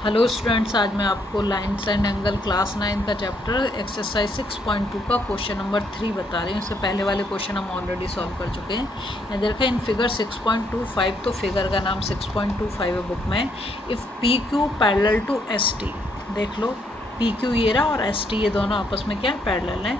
Hello students, आज मैं आपको लाइन्स एंड एंगल क्लास 9 का चैप्टर एक्सरसाइज 6.2 का क्वेश्चन नंबर 3 बता रही हूँ। इससे पहले वाले क्वेश्चन हम ऑलरेडी सॉल्व कर चुके हैं। यहाँ देखा इन फिगर 6.25, तो फिगर का नाम 6.25 है बुक में। If P Q parallel to S T, देख लो पी क्यू ये रहा और एस टी ये दोनों आपस में क्या पैरेलल हैं।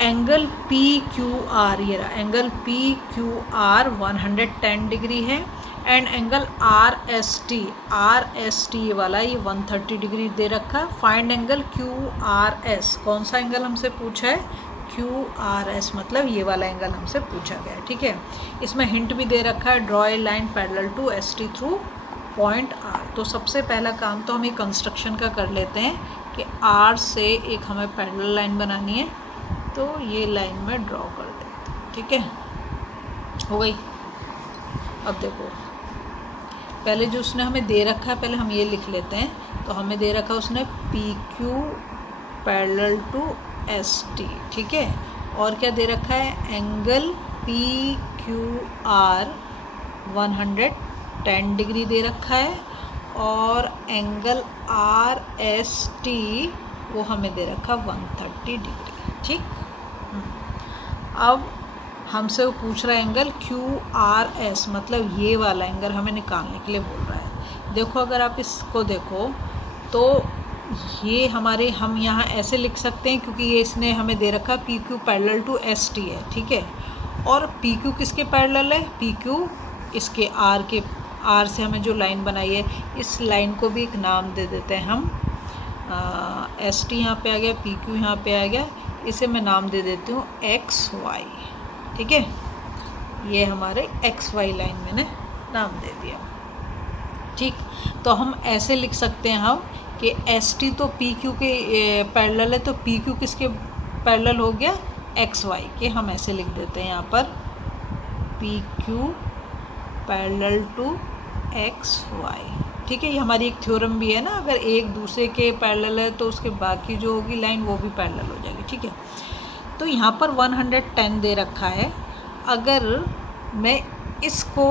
एंगल पी क्यू आर ये रहा, angle P Q R 110 degree है and angle R S T वाला ये 130 डिग्री दे रखा है। Find angle Q R S, कौन सा एंगल हमसे पूछा है? क्यू आर एस, मतलब ये वाला एंगल हमसे पूछा गया है। ठीक है, इसमें हिंट भी दे रखा है, draw a line parallel to S T through point R. तो सबसे पहला काम तो हम ये कंस्ट्रक्शन का कर लेते हैं कि आर से एक हमें पैरेलल लाइन बनानी है, तो ये लाइन में ड्रॉ कर देते हैं। ठीक है, हो गई। अब देखो, पहले जो उसने हमें दे रखा है पहले हम ये लिख लेते हैं। तो हमें दे रखा है उसने P Q parallel to S T. ठीक है, और क्या दे रखा है? Angle P Q R 110 degree दे रखा है और एंगल आर एस टी वो हमें दे रखा 130 डिग्री। ठीक, अब हमसे वो पूछ रहा है एंगल क्यू आर एस, मतलब ये वाला एंगल हमें निकालने के लिए बोल रहा है। देखो, अगर आप इसको देखो तो ये हमारे, हम यहाँ ऐसे लिख सकते हैं क्योंकि ये इसने हमें दे रखा P Q parallel to S T है। ठीक है, और पी क्यू किसके पैरेलल है? पी क्यू इसके आर के, आर से हमें जो लाइन बनाई है इस लाइन को भी एक नाम दे देते हैं हम। एस टी यहाँ पे आ गया, पी क्यू यहाँ पे आ गया, इसे मैं नाम दे देती हूँ एक्स वाई। ठीक है, ये हमारे एक्स वाई लाइन मैंने नाम दे दिया। ठीक, तो हम ऐसे लिख सकते हैं हम कि एस टी तो पी क्यू के पैरेलल है, तो पी क्यू किसके पैरेलल हो गया? एक्स वाई के। हम ऐसे लिख देते हैं यहाँ पर P Q parallel to X Y. ठीक है, ये हमारी एक थ्योरम भी है ना, अगर एक दूसरे के पैरेलल है तो उसके बाकी जो होगी लाइन वो भी पैरेलल हो जाएगी। ठीक है, तो यहाँ पर 110 दे रखा है। अगर मैं इसको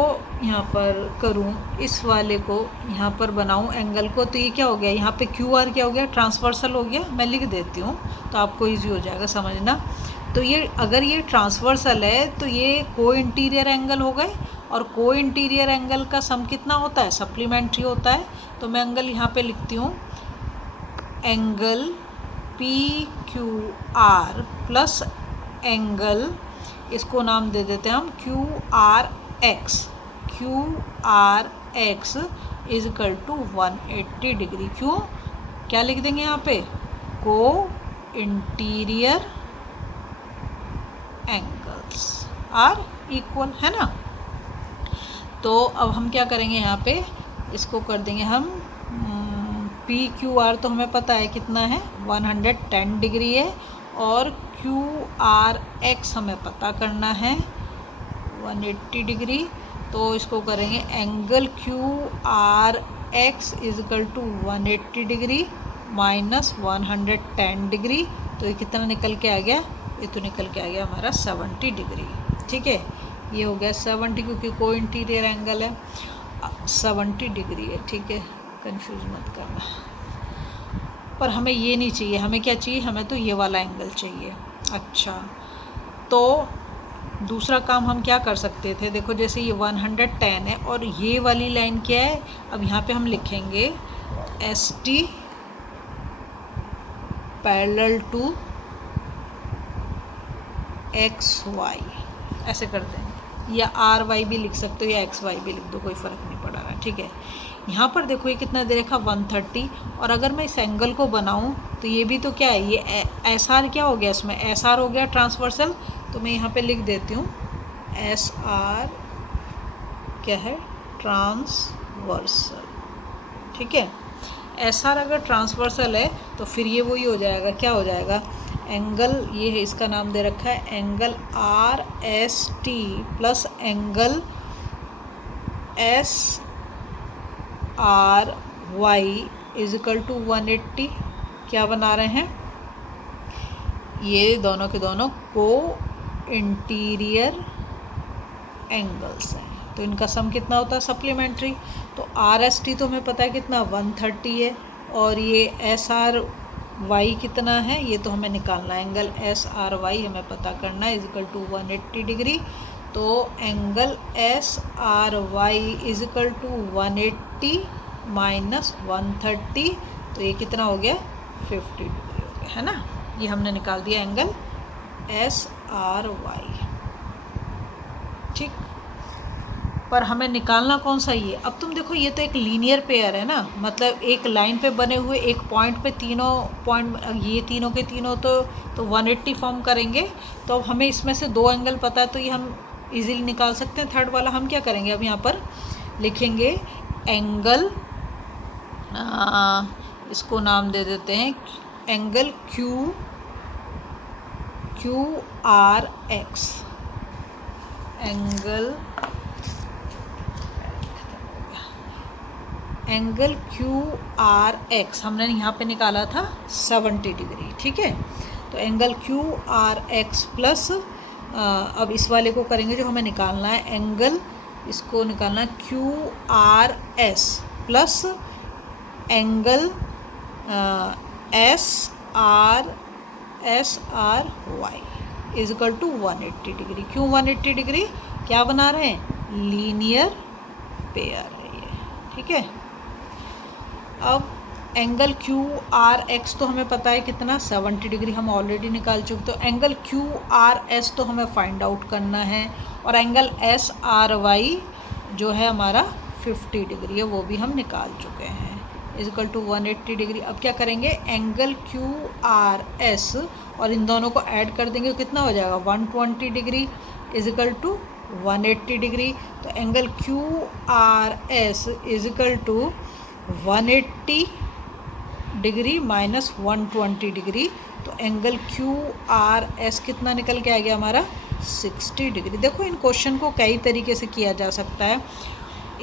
यहाँ पर करूँ, इस वाले को यहाँ पर बनाऊँ एंगल को, तो ये क्या हो गया? यहाँ पे क्यू आर क्या हो गया? ट्रांसवर्सल हो गया। मैं लिख देती हूँ तो आपको इजी हो जाएगा समझना। तो ये अगर ये ट्रांसवर्सल है तो ये को इंटीरियर एंगल हो गए, और को इंटीरियर एंगल का सम कितना होता है? सप्लीमेंट्री होता है। तो मैं एंगल यहाँ पे लिखती हूँ, angle P Q R plus angle, इसको नाम दे देते हैं हम Q R X. Q R X is equal to 180 degree. क्यों? क्या लिख देंगे यहाँ पे? को इंटीरियर एंगल्स आर इक्वल, है ना। तो अब हम क्या करेंगे, यहाँ पे इसको कर देंगे हम पी क्यू आर, तो हमें पता है कितना है, 110 डिग्री है, और क्यू आर एक्स हमें पता करना है 180 डिग्री। तो इसको करेंगे angle Q R X is equal to 180 degree minus 110 degree. तो ये कितना निकल के आ गया? ये तो निकल के आ गया हमारा 70 डिग्री। ठीक है, ये हो गया 70 क्योंकि को इंटीरियर एंगल है, 70 डिग्री है। ठीक है, कंफ्यूज मत करना। पर हमें ये नहीं चाहिए, हमें क्या चाहिए? हमें तो ये वाला एंगल चाहिए। अच्छा, तो दूसरा काम हम क्या कर सकते थे? देखो, जैसे ये 110 है और ये वाली लाइन क्या है? अब यहाँ पे हम लिखेंगे S T parallel to X Y, ऐसे कर देंगे, या आर वाई भी लिख सकते हो या एक्स वाई भी लिख दो, कोई फ़र्क नहीं पड़ रहा है। ठीक है, यहाँ पर देखो ये कितना दे रखा? 130। और अगर मैं इस एंगल को बनाऊँ तो ये भी तो क्या है? ये एस आर क्या हो गया? इसमें एस आर हो गया ट्रांसवर्सल। तो मैं यहाँ पे लिख देती हूँ एस आर क्या है? ट्रांसवर्सल। ठीक है, एस आर अगर ट्रांसवर्सल है तो फिर ये वही हो जाएगा, क्या हो जाएगा? एंगल ये है, इसका नाम दे रखा है angle R S T plus angle S R Y is equal to 180। क्या बना रहे हैं? ये दोनों के दोनों को इंटीरियर एंगल्स हैं। तो इनका सम कितना होता है सप्लीमेंट्री। तो आर एस टी तो हमें पता है कितना 130 है, और ये एस आर वाई कितना है ये तो हमें निकालना है। एंगल एस आर वाई हमें पता करना है इजिकल टू 180 डिग्री। तो angle S R Y is equal to 180 माइनस 130, तो ये कितना हो गया 50 डिग्री हो गया, है ना। ये हमने निकाल दिया एंगल एस आर वाई, ठीक। पर हमें निकालना कौन सा ये, अब तुम देखो ये तो एक लीनियर पेयर है ना, मतलब एक लाइन पे बने हुए एक पॉइंट पे तीनों पॉइंट, ये तीनों के तीनों तो 180 फॉर्म करेंगे। तो अब हमें इसमें से दो एंगल पता है तो ये हम इजीली निकाल सकते हैं। थर्ड वाला हम क्या करेंगे, अब यहाँ पर लिखेंगे एंगल, इसको नाम दे देते हैं angle Q R x, angle Q R x हमने यहाँ पे निकाला था 70 डिग्री, ठीक है। तो angle Q R x plus, अब इस वाले को करेंगे जो हमें निकालना है एंगल, इसको निकालना है Q R S plus angle S R Y is equal to 180 degree. क्यों 180 डिग्री, क्या बना रहे हैं, लीनियर पेयर है ये, ठीक है। अब एंगल क्यू आर एक्स तो हमें पता है कितना 70 डिग्री, हम ऑलरेडी निकाल चुके। तो एंगल क्यू आर एस तो हमें फाइंड आउट करना है, और एंगल एस आर वाई जो है हमारा 50 डिग्री है वो भी हम निकाल चुके हैं इजिकल टू 180 डिग्री। अब क्या करेंगे, एंगल क्यू आर एस और इन दोनों को ऐड कर देंगे, कितना हो जाएगा 120 डिग्री इजिकल टू 180 डिग्री। तो angle Q R S is equal to 180 degree minus 120 degree. तो एंगल क्यू आर एस कितना निकल के आ गया हमारा 60 डिग्री। देखो इन क्वेश्चन को कई तरीके से किया जा सकता है।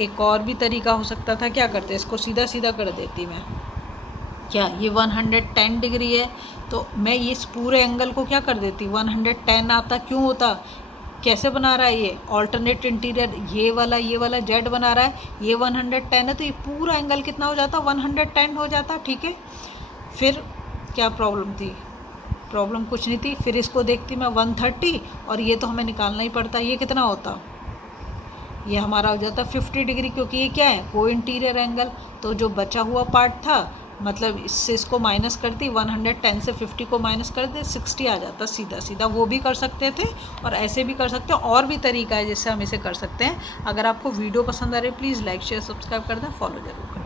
एक और भी तरीका हो सकता था, क्या करते, इसको सीधा सीधा कर देती मैं, क्या ये 110 डिग्री है तो मैं इस पूरे एंगल को क्या कर देती 110 आता, क्यों होता, कैसे बना रहा है ये ऑल्टरनेट इंटीरियर, ये वाला जेड बना रहा है, ये 110 है तो ये पूरा एंगल कितना हो जाता 110 हो जाता, ठीक है। फिर क्या प्रॉब्लम थी, प्रॉब्लम कुछ नहीं थी। फिर इसको देखती मैं 130, और ये तो हमें निकालना ही पड़ता, ये कितना होता, ये हमारा हो जाता 50 डिग्री, क्योंकि ये क्या है को इंटीरियर एंगल। तो जो बचा हुआ पार्ट था, मतलब इससे इसको माइनस करती 110 से 50 को माइनस कर दे 60 आ जाता सीधा सीधा। वो भी कर सकते थे और ऐसे भी कर सकते हैं, और भी तरीका है जिससे हम इसे कर सकते हैं। अगर आपको वीडियो पसंद आ रही है प्लीज़ लाइक शेयर सब्सक्राइब कर दें, फॉलो जरूर करें।